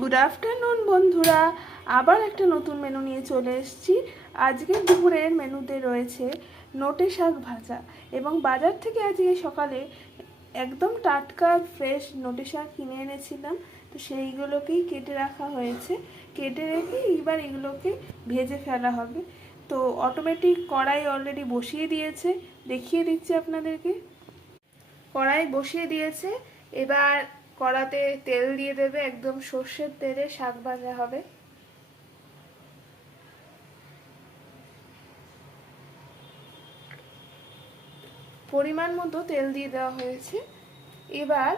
Good afternoon বন্ধুরা, আবার একটা নতুন মেনু নিয়ে চলে এসেছি। আজকের দুপুরের মেনুতে রয়েছে নোটে শাক ভাজা, এবং বাজার থেকে আজকে সকালে একদম টাটকা ফ্রেশ নোটে শাক কিনে এনেছিলাম। তো সেইগুলোকেই কেটে রাখা হয়েছে, কেটে রেখে এবার এগুলোকে ভেজে ফেলা হবে। তো অটোমেটিক কড়াই অলরেডি বসিয়ে দিয়েছে, দেখিয়ে দিচ্ছি আপনাদেরকে। কড়াই বসিয়ে দিয়েছে, এবার কড়াতে তেল দিয়ে দেবে, একদম সর্ষের তেলে শাক ভাজা হবে। পরিমাণ মতো তেল দিয়ে দেওয়া হয়েছে। এবার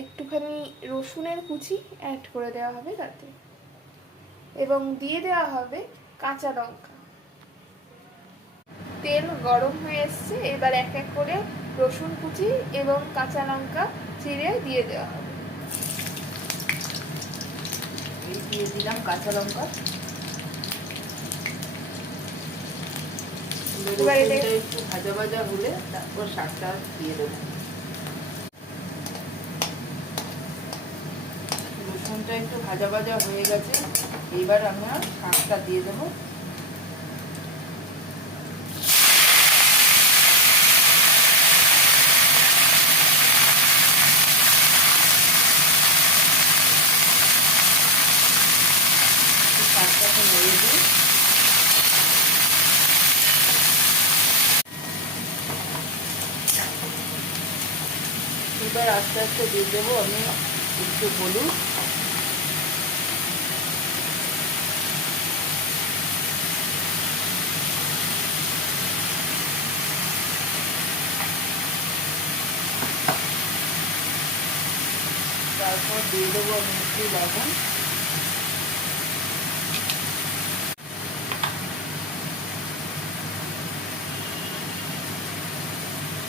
একটুখানি রসুনের কুচি অ্যাড করে দেওয়া হবে তাতে, এবং দিয়ে দেওয়া হবে কাঁচা লঙ্কা। তেল গরম হয়ে এসছে, এবার এক এক করে রসুন কুচি এবং কাঁচা লঙ্কা চিড়ে দিয়ে দেওয়া হবে। দিয়ে দিলাম কাঁচা লঙ্কা। এবার এটা একটু ভাজা ভাজা হলে তারপর শাকটা দিয়ে দেবো। রসুনটা একটু ভাজা ভাজা হয়ে গেছে, এবার আমরা শাকটা দিয়ে দেবো। শাকটাকে নেড়ে দিই। এবার আস্তে আস্তে দিয়ে দেবো আমি একটু হলুদ, তারপর দিয়ে দেবো আমি একটু লবণ,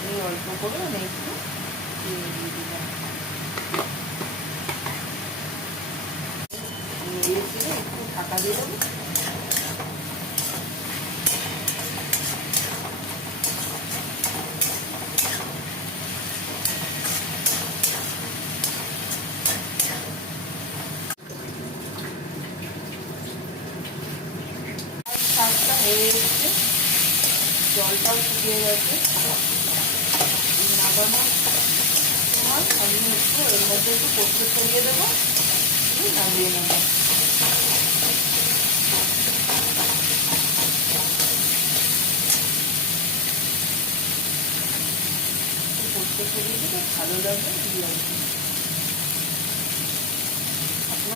এই অল্প করে আমি একটু দিয়ে দিলাম। নেড়েছিলে একটু ঢাকা দিয়ে দেবো। শাকটা হয়ে এসেছে, জলটাও শুকিয়ে গেছে। নামানোর সময় আমি একটু এর মধ্যে একটু পোস্ত ছড়িয়ে দেবো, নামিয়ে নেব। পোস্ত ছড়িয়ে দিলে ভালো লাগবে, দিয়ে আসবে।